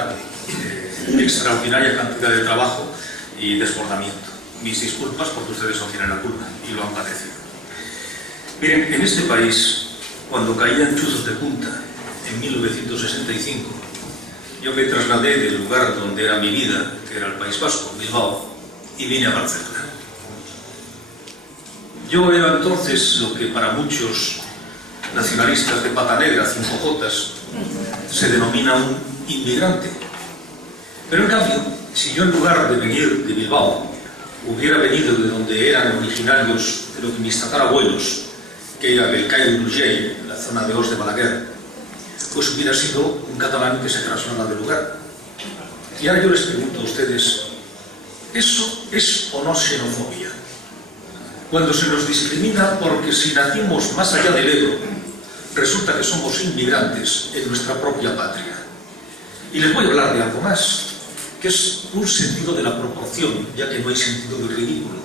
implicar extraordinaria cantidad de trabajo y desbordamiento. Mis disculpas porque ustedes no tienen la culpa y lo han padecido. Miren, en este país, cuando caían chuzos de punta en 1965, yo me trasladé del lugar donde era mi vida, que era el País Vasco, Bilbao, y vine a Barcelona. Yo era entonces lo que para muchos nacionalistas de pata negra, 5Jotas, se denomina un inmigrante. Pero en cambio, si yo en lugar de venir de Bilbao, hubiera venido de donde eran originarios, creo que mis tatarabuelos, que era del Cai d'Urgell, la zona de Os de Balaguer, pues hubiera sido un catalán que se traslada del lugar. Y ahora yo les pregunto a ustedes, ¿eso es o no xenofobia? Cuando se nos discrimina porque si nacimos más allá del Ebro, resulta que somos inmigrantes en nuestra propia patria. Y les voy a hablar de algo más, que es un sentido de la proporción, ya que no hay sentido del ridículo.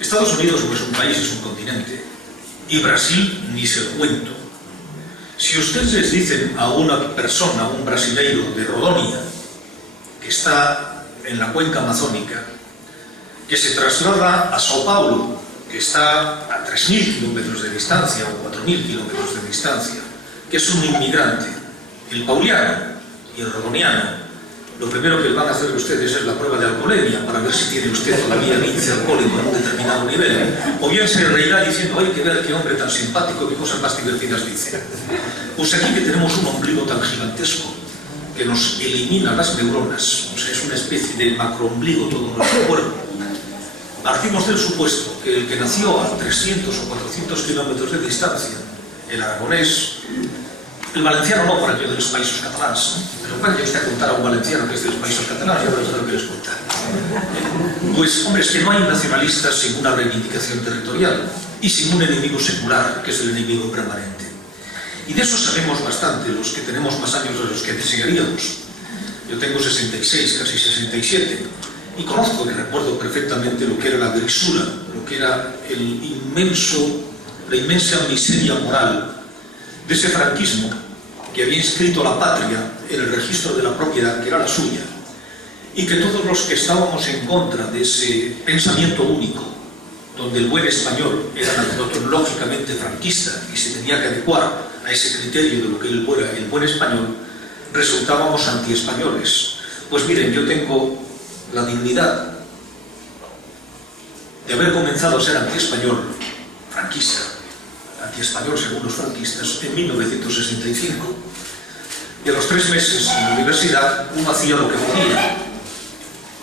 Estados Unidos no es un país, es un continente, y Brasil ni se lo cuento. Si ustedes les dicen a una persona, a un brasileiro de Rodônia, que está en la cuenca amazónica, que se traslada a Sao Paulo, que está a 3.000 kilómetros de distancia o 4.000 kilómetros de distancia, que es un inmigrante, el pauliano y el rodoniano, lo primero que van a hacer ustedes es la prueba de alcoholemia para ver si tiene usted todavía el índice alcohólico en un determinado nivel, o bien se reirá diciendo, hay que ver qué hombre tan simpático, qué cosas más divertidas dice. Pues aquí que tenemos un ombligo tan gigantesco que nos elimina las neuronas, o sea, es una especie de macroombligo todo nuestro cuerpo. Partimos del supuesto que el que nació a 300 o 400 kilómetros de distancia, el aragonés, el valenciano no, por aquello de los países catalans, pero vaya usted a contar a un valenciano que es de los países catalans, ya verás lo que les cuenta. Pues, hombre, es que no hay nacionalistas sin una reivindicación territorial y sin un enemigo secular, que es el enemigo permanente. Y de eso sabemos bastante los que tenemos más años de los que desearíamos. Yo tengo 66, casi 67, y conozco y recuerdo perfectamente lo que era la grisura, lo que era la inmensa miseria moral de ese franquismo que había inscrito a la patria en el registro de la propiedad, que era la suya, y que todos los que estábamos en contra de ese pensamiento único, donde el buen español era lógicamente franquista y se tenía que adecuar a ese criterio de lo que era el buen español, resultábamos antiespañoles. Pues miren, yo tengo la dignidad de haber comenzado a ser antiespañol, franquista, antiespañol según los franquistas, en 1965. Y a los 3 meses en la universidad uno hacía lo que podía.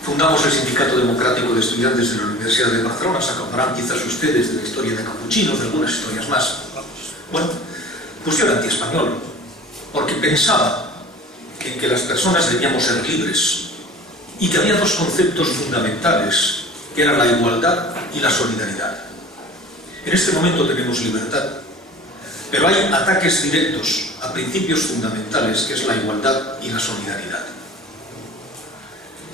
Fundamos el Sindicato Democrático de Estudiantes de la Universidad de Barcelona, se acordarán quizás ustedes de la historia de Capuchinos, de algunas historias más. Bueno, pues yo era antiespañol, porque pensaba que las personas debíamos ser libres y que había 2 conceptos fundamentales, que eran la igualdad y la solidaridad. En este momento tenemos libertad, pero hay ataques directos a principios fundamentales, que es la igualdad y la solidaridad.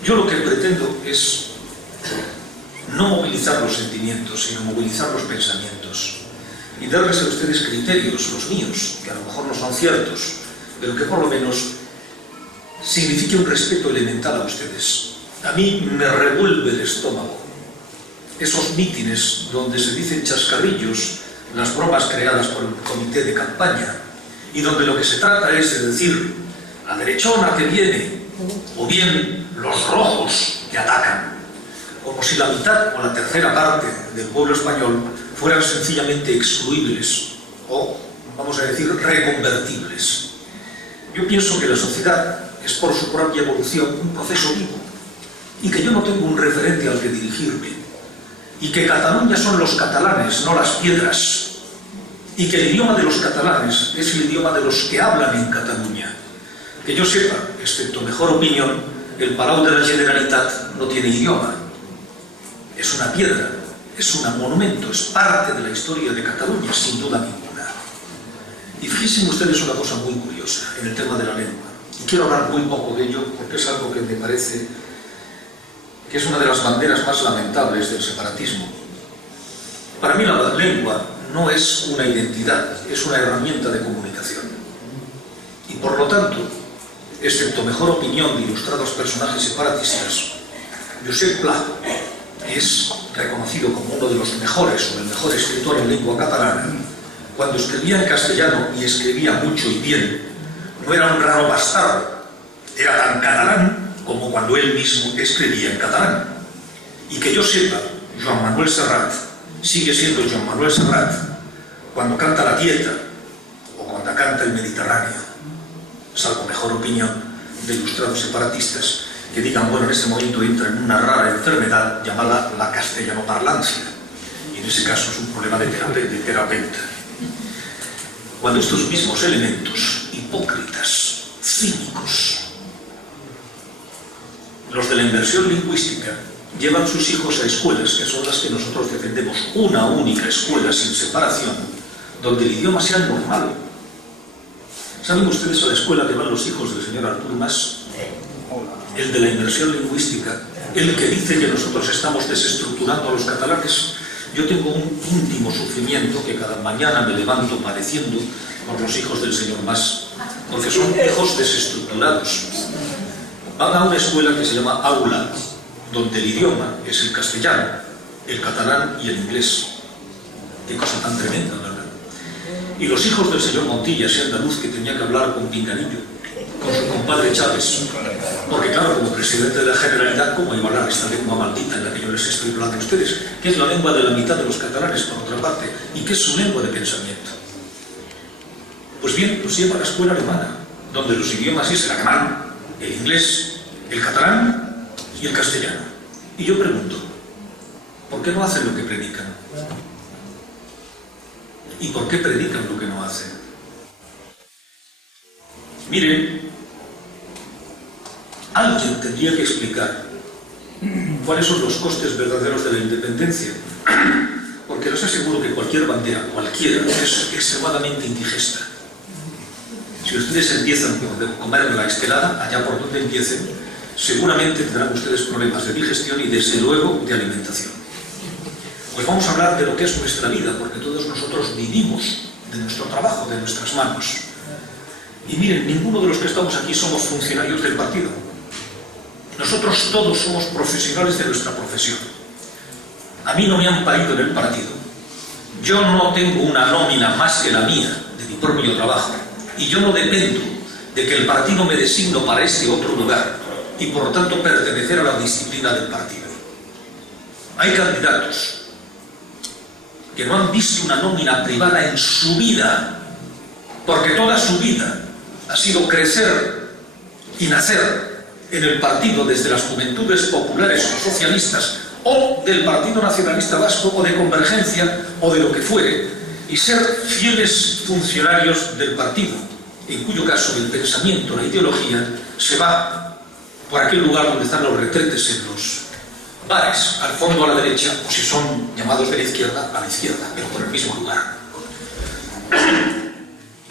Yo lo que pretendo es no movilizar los sentimientos, sino movilizar los pensamientos y darles a ustedes criterios, los míos, que a lo mejor no son ciertos, pero que por lo menos signifique un respeto elemental a ustedes. A mí me revuelve el estómago esos mítines donde se dicen chascarrillos, las bromas creadas por el comité de campaña, y donde lo que se trata es de decir la derechona que viene, o bien los rojos que atacan, como si la mitad o la tercera parte del pueblo español fueran sencillamente excluibles o, vamos a decir, reconvertibles. Yo pienso que la sociedad es por su propia evolución un proceso vivo y que yo no tengo un referente al que dirigirme y que Cataluña son los catalanes, no las piedras, y que el idioma de los catalanes es el idioma de los que hablan en Cataluña. Que yo sepa, excepto mejor opinión, el Palau de la Generalitat no tiene idioma. Es una piedra, es un monumento, es parte de la historia de Cataluña, sin duda ninguna. Y fíjense ustedes una cosa muy curiosa en el tema de la lengua. Y quiero hablar muy poco de ello porque es algo que me parece que es una de las banderas más lamentables del separatismo. Para mí la lengua no es una identidad, es una herramienta de comunicación. Y por lo tanto, excepto mejor opinión de ilustrados personajes separatistas, Josep Pla es reconocido como uno de los mejores o el mejor escritor en lengua catalana. Cuando escribía en castellano, y escribía mucho y bien, no era un raro bastardo, era tan catalán como cuando él mismo escribía en catalán. Y que yo sepa, Joan Manuel Serrat sigue siendo Joan Manuel Serrat cuando canta La Tieta o cuando canta El Mediterráneo, salvo mejor opinión de ilustrados separatistas que digan, bueno, en este momento entra en una rara enfermedad llamada la castellanoparlancia, y en ese caso es un problema de terapeuta. Cuando estos mismos elementos hipócritas, cínicos, los de la inversión lingüística, llevan sus hijos a escuelas, que son las que nosotros defendemos, una única escuela sin separación, donde el idioma sea normal. ¿Saben ustedes a la escuela que van los hijos del señor Artur Mas? El de la inversión lingüística, el que dice que nosotros estamos desestructurando a los catalanes. Yo tengo un íntimo sufrimiento que cada mañana me levanto padeciendo por los hijos del señor Mas, porque son hijos desestructurados. Van a una escuela que se llama Aula, donde el idioma es el castellano, el catalán y el inglés. Qué cosa tan tremenda, ¿verdad? Y los hijos del señor Montilla, ese andaluz que tenía que hablar con Pinganillo, con su compadre Chávez, porque claro, como presidente de la Generalidad, ¿cómo iba a hablar esta lengua maldita en la que yo les estoy hablando a ustedes? Que es la lengua de la mitad de los catalanes, por otra parte, y que es su lengua de pensamiento. Pues bien, los lleva a la escuela alemana, donde los idiomas es el alemán, el inglés, el catalán y el castellano. Y yo pregunto, ¿por qué no hacen lo que predican? ¿Y por qué predican lo que no hacen? Miren, alguien tendría que explicar cuáles son los costes verdaderos de la independencia, porque les aseguro que cualquier bandera, cualquiera, es extremadamente indigesta. Si ustedes empiezan por comer la estelada, allá por donde empiecen, seguramente tendrán ustedes problemas de digestión y desde luego de alimentación. Pues vamos a hablar de lo que es nuestra vida, porque todos nosotros vivimos de nuestro trabajo, de nuestras manos. Y miren, ninguno de los que estamos aquí somos funcionarios del partido. Nosotros todos somos profesionales de nuestra profesión. A mí no me han parido en el partido. Yo no tengo una nómina más que la mía, de mi propio trabajo. Y yo no dependo de que el partido me designe para este otro lugar y por lo tanto pertenecer a la disciplina del partido. Hay candidatos que no han visto una nómina privada en su vida, porque toda su vida ha sido crecer y nacer en el partido desde las juventudes populares o socialistas o del Partido Nacionalista Vasco o de Convergencia o de lo que fuere, y ser fieles funcionarios del partido, en cuyo caso el pensamiento, la ideología, se va por aquel lugar donde están los retretes en los bares, al fondo a la derecha, o si son llamados de la izquierda, a la izquierda, pero por el mismo lugar.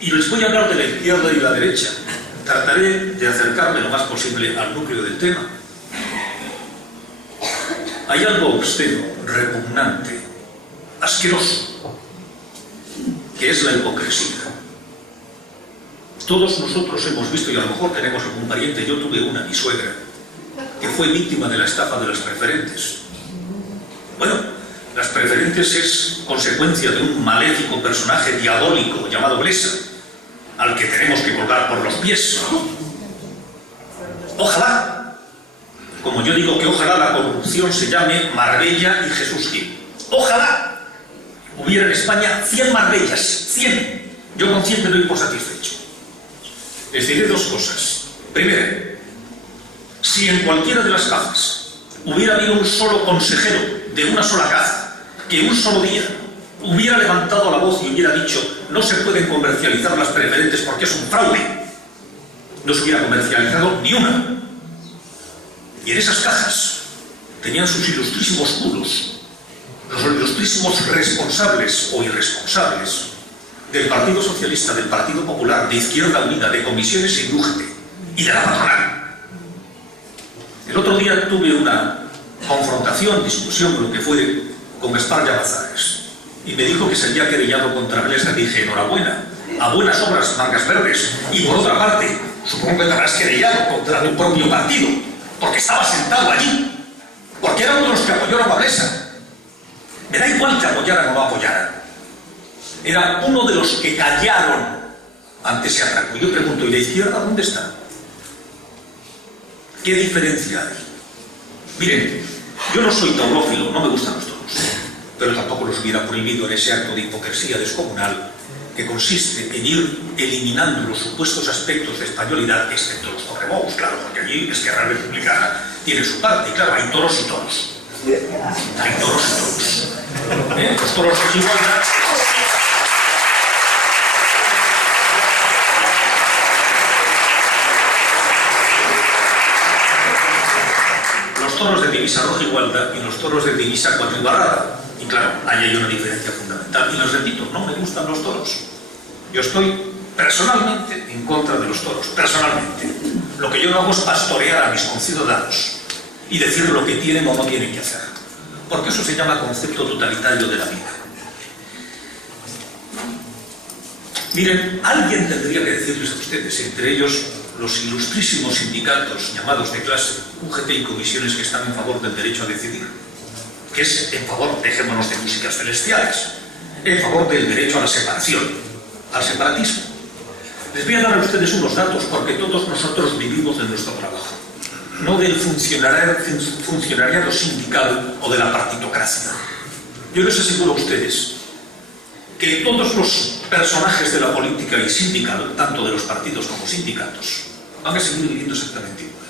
Y les voy a hablar de la izquierda y la derecha. Trataré de acercarme lo más posible al núcleo del tema. Hay algo obsceno, repugnante, asqueroso, que es la hipocresía. Todos nosotros hemos visto, y a lo mejor tenemos algún pariente, yo tuve una, mi suegra, que fue víctima de la estafa de las preferentes. Bueno, las preferentes es consecuencia de un maléfico personaje diabólico llamado Blesa, al que tenemos que colgar por los pies. Ojalá, como yo digo que ojalá la corrupción se llame Marbella y Jesús Gil. Ojalá hubiera en España 100 Marbellas, 100. Yo con 100 me doy por satisfecho. Les diré dos cosas. Primero, si en cualquiera de las cajas hubiera habido un solo consejero de una sola caja que un solo día hubiera levantado la voz y hubiera dicho no se pueden comercializar las preferentes porque es un fraude, no se hubiera comercializado ni una. Y en esas cajas tenían sus ilustrísimos culos, los ilustrísimos responsables o irresponsables del Partido Socialista, del Partido Popular, de Izquierda Unida, de Comisiones y UGT y de la patronal. El otro día tuve una confrontación, discusión, lo que fue, con Gaspar Llamazares, y me dijo que se había querellado contra Blesa. Dije, enhorabuena, a buenas obras, mangas verdes. Y por otra parte, Supongo que te habrás querellado contra tu propio partido, porque estaba sentado allí, porque era uno de los que apoyó la Bablesa. Me da igual que apoyaran o no apoyaran. Era uno de los que callaron ante ese atraco. Yo pregunto, ¿y la izquierda dónde está? ¿Qué diferencia hay? Miren, yo no soy taurófilo, no me gustan los toros, pero tampoco los hubiera prohibido en ese acto de hipocresía descomunal que consiste en ir eliminando los supuestos aspectos de españolidad, excepto los correbous, claro, porque allí Esquerra Republicana tiene su parte, y claro, hay toros y toros. Hay toros y toros. Los toros de Guigualda. Los toros de divisa roja Guigualda y los toros de divisa cuatribarrada. Y claro, ahí hay una diferencia fundamental. Y les repito, no me gustan los toros. Yo estoy personalmente en contra de los toros, personalmente. Lo que yo no hago es pastorear a mis conciudadanos y decir lo que tienen o no tienen que hacer. Porque eso se llama concepto totalitario de la vida. Miren, alguien tendría que decirles a ustedes, entre ellos los ilustrísimos sindicatos llamados de clase, UGT y comisiones que están en favor del derecho a decidir, que es en favor, dejémonos de músicas celestiales, en favor del derecho a la separación, al separatismo. Les voy a dar a ustedes unos datos porque todos nosotros vivimos de nuestro trabajo, no del funcionariado sindical o de la partitocracia. Yo les aseguro a ustedes que todos los personajes de la política y sindical, tanto de los partidos como sindicatos, van a seguir viviendo exactamente igual.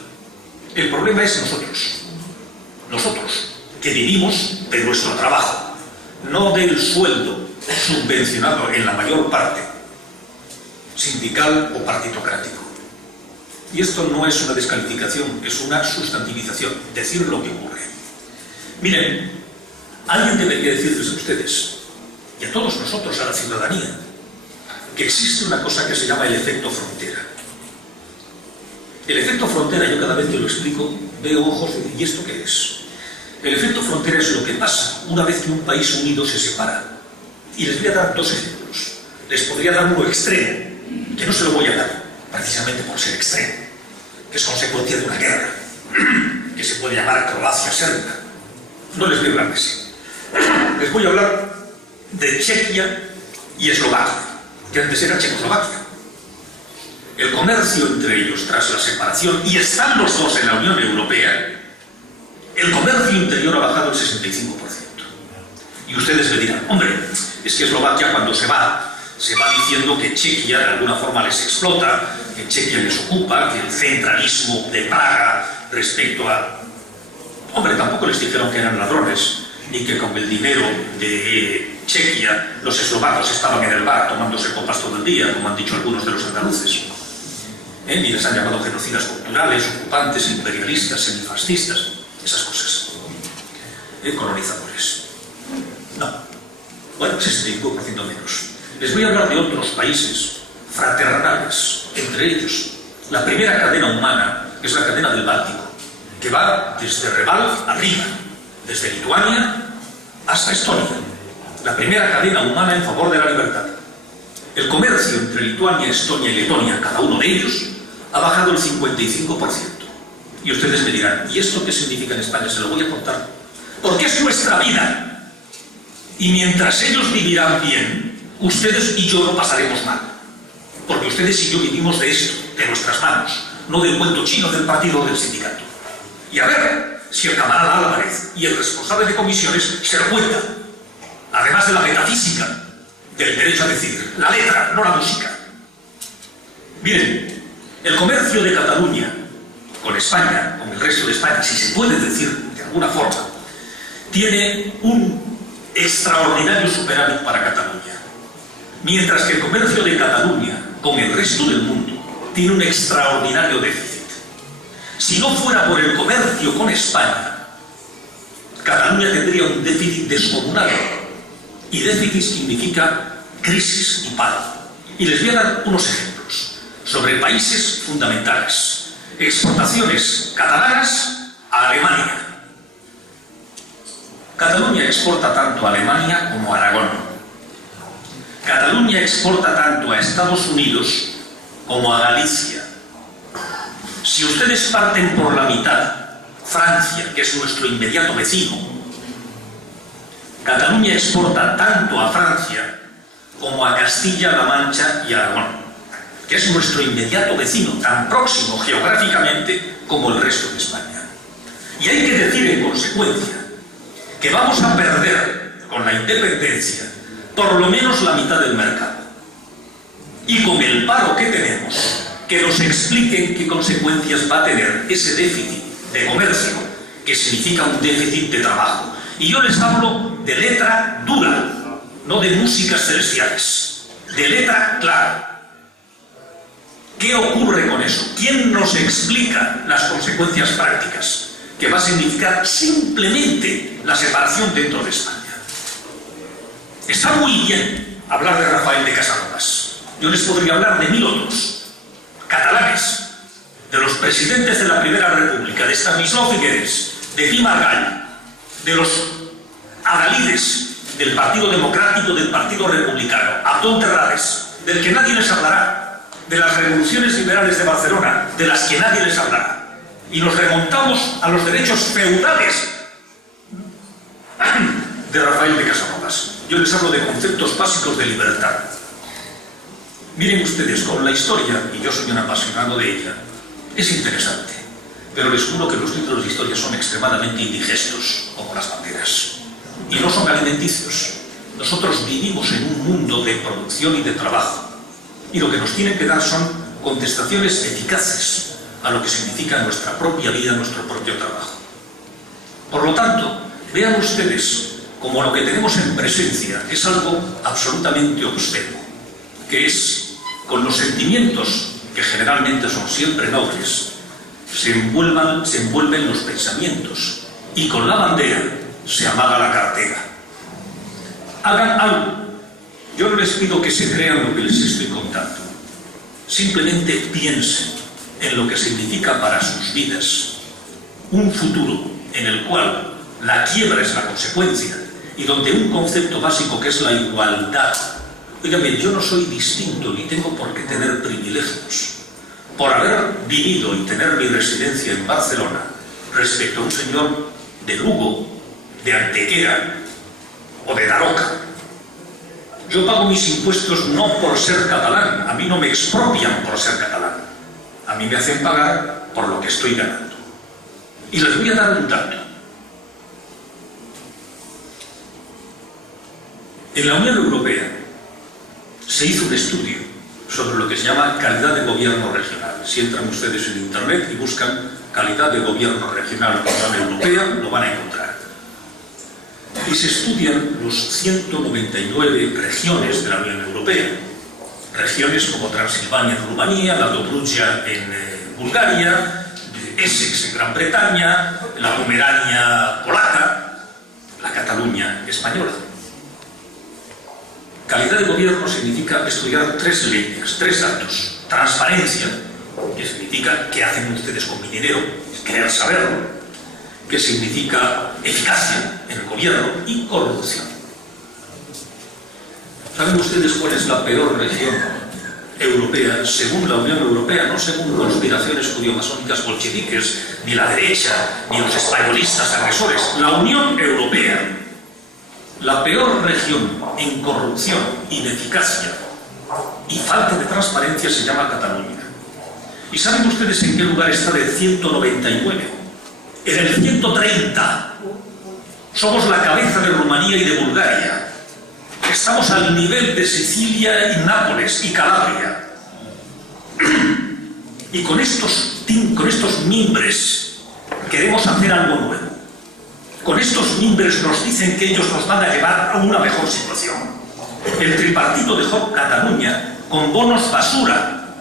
El problema es nosotros, que vivimos de nuestro trabajo, no del sueldo subvencionado en la mayor parte, sindical o partitocrático. Y esto no es una descalificación, es una sustantivización, decir lo que ocurre. Miren, alguien debería decirles a ustedes, y a todos nosotros, a la ciudadanía, que existe una cosa que se llama el efecto frontera. El efecto frontera, yo cada vez que lo explico, veo ojos y ¿y esto qué es? El efecto frontera es lo que pasa una vez que un país unido se separa. Y les voy a dar dos ejemplos. Les podría dar uno extremo, que no se lo voy a dar, precisamente por ser extremo, que es consecuencia de una guerra, que se puede llamar Croacia-Serbia. No les voy a hablar de eso. Les voy a hablar de Chequia y Eslovaquia, que antes era Checoslovaquia. El comercio entre ellos tras la separación, y están los dos en la Unión Europea, el comercio interior ha bajado el 65%. Y ustedes me dirán, hombre, es que Eslovaquia cuando se va diciendo que Chequia de alguna forma les explota, que Chequia les ocupa, que el centralismo de Praga respecto a... Hombre, tampoco les dijeron que eran ladrones, ni que con el dinero de Chequia los eslovacos estaban en el bar tomándose copas todo el día, como han dicho algunos de los andaluces. Ni les han llamado genocidas culturales, ocupantes, imperialistas, semifascistas, esas cosas. Colonizadores. No. Bueno, 65% menos. Les voy a hablar de otros países fraternales, entre ellos la primera cadena humana, que es la cadena del Báltico, que va desde Reval arriba, desde Lituania hasta Estonia. La primera cadena humana en favor de la libertad. El comercio entre Lituania, Estonia y Letonia, cada uno de ellos, ha bajado el 55%. Y ustedes me dirán, ¿y esto qué significa en España? Se lo voy a contar. Porque es nuestra vida. Y mientras ellos vivirán bien, ustedes y yo no pasaremos mal. Porque ustedes y yo vivimos de esto, de nuestras manos, no del cuento chino del partido o del sindicato. Y a ver si el camarada Álvarez y el responsable de comisiones se lo cuentan. Además de la metafísica del derecho a decidir, la letra, no la música. Miren, el comercio de Cataluña con España, con el resto de España, si se puede decir de alguna forma, tiene un extraordinario superávit para Cataluña. Mientras que el comercio de Cataluña con el resto del mundo tiene un extraordinario déficit. Si no fuera por el comercio con España, Cataluña tendría un déficit descomunal. Y déficit significa crisis y paro. Y les voy a dar unos ejemplos sobre países fundamentales. Exportaciones catalanas a Alemania. Cataluña exporta tanto a Alemania como a Aragón. Cataluña exporta tanto a Estados Unidos como a Galicia. Si ustedes parten por la mitad, Francia, que es nuestro inmediato vecino, Cataluña exporta tanto a Francia como a Castilla-La Mancha y Aragón, que es nuestro inmediato vecino, tan próximo geográficamente como el resto de España. Y hay que decir en consecuencia que vamos a perder con la independencia por lo menos la mitad del mercado. Y con el paro que tenemos, que nos expliquen qué consecuencias va a tener ese déficit de comercio, que significa un déficit de trabajo. Y yo les hablo de letra dura, no de músicas celestiales, de letra clara. ¿Qué ocurre con eso? ¿Quién nos explica las consecuencias prácticas que va a significar simplemente la separación dentro de España? Está muy bien hablar de Rafael de Casanovas. Yo les podría hablar de 1000 otros catalanes, de los presidentes de la Primera República, de Estanislao Figueres, de Pi Margall, de los adalides del Partido Democrático, del Partido Republicano, Abdón Terrades, del que nadie les hablará, de las revoluciones liberales de Barcelona, de las que nadie les hablará. Y nos remontamos a los derechos feudales de Rafael de Casanovas. Yo les hablo de conceptos básicos de libertad. Miren ustedes, con la historia, y yo soy un apasionado de ella, es interesante, pero les juro que los libros de historia son extremadamente indigestos, como las banderas, y no son alimenticios. Nosotros vivimos en un mundo de producción y de trabajo, y lo que nos tienen que dar son contestaciones eficaces a lo que significa nuestra propia vida, nuestro propio trabajo. Por lo tanto, vean ustedes como lo que tenemos en presencia es algo absolutamente obsceno, que es, con los sentimientos, que generalmente son siempre nobles, se envuelven los pensamientos, y con la bandera se amaga la cartera. Hagan algo. Yo no les pido que se crean lo que les estoy contando. Simplemente piensen en lo que significa para sus vidas un futuro en el cual la quiebra es la consecuencia y donde un concepto básico que es la igualdad. Óigame, yo no soy distinto ni tengo por qué tener privilegios por haber vivido y tener mi residencia en Barcelona respecto a un señor de Lugo, de Antequera o de Daroca. Yo pago mis impuestos no por ser catalán, a mí no me expropian por ser catalán, a mí me hacen pagar por lo que estoy ganando. Y les voy a dar un dato. En la Unión Europea se hizo un estudio sobre lo que se llama calidad de gobierno regional. Si entran ustedes en Internet y buscan calidad de gobierno regional en la Unión Europea, lo van a encontrar. Y se estudian los 199 regiones de la Unión Europea. Regiones como Transilvania en Rumanía, la Dobruja en Bulgaria, Essex en Gran Bretaña, la Pomerania polaca, la Cataluña española. Calidad de gobierno significa estudiar 3 líneas, 3 datos. Transparencia, que significa qué hacen ustedes con mi dinero, querer saberlo, que significa eficacia en el gobierno, y corrupción. ¿Saben ustedes cuál es la peor región europea según la Unión Europea, no según conspiraciones judío-masónicas bolcheviques, ni la derecha, ni los españolistas agresores? La Unión Europea. La peor región en corrupción, ineficacia y falta de transparencia se llama Cataluña. ¿Y saben ustedes en qué lugar está de 199? En el 130. Somos la cabeza de Rumanía y de Bulgaria. Estamos al nivel de Sicilia y Nápoles y Calabria. Y con estos mimbres queremos hacer algo nuevo. Con estos mimbres nos dicen que ellos nos van a llevar a una mejor situación. El tripartito dejó Cataluña con bonos basura.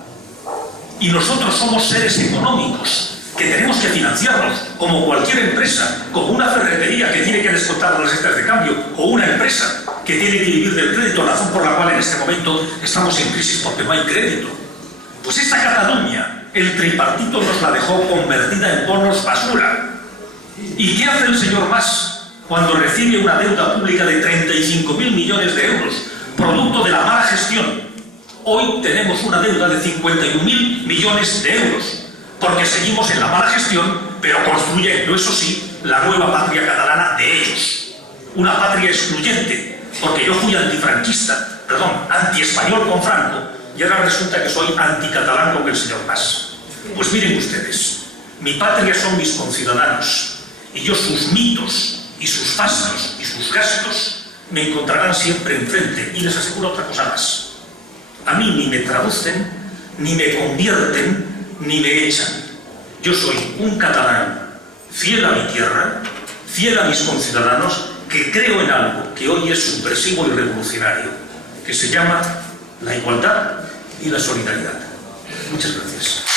Y nosotros somos seres económicos que tenemos que financiarnos, como cualquier empresa, como una ferretería que tiene que descontar las letras de cambio, o una empresa que tiene que vivir del crédito, razón por la cual en este momento estamos en crisis porque no hay crédito. Pues esta Cataluña, el tripartito nos la dejó convertida en bonos basura. ¿Y qué hace el señor Mas cuando recibe una deuda pública de 35.000 millones de euros, producto de la mala gestión? Hoy tenemos una deuda de 51.000 millones de euros. porque seguimos en la mala gestión, pero construyendo, eso sí, la nueva patria catalana de ellos. Una patria excluyente, porque yo fui antifranquista, perdón, antiespañol con Franco, y ahora resulta que soy anticatalán con el señor Mas. Pues miren ustedes, mi patria son mis conciudadanos, y yo sus mitos, y sus fastos, y sus gastos, me encontrarán siempre enfrente, y les aseguro otra cosa más. A mí ni me traducen, ni me convierten, ni me echan. Yo soy un catalán fiel a mi tierra, fiel a mis conciudadanos, que creo en algo que hoy es subversivo y revolucionario, que se llama la igualdad y la solidaridad. Muchas gracias.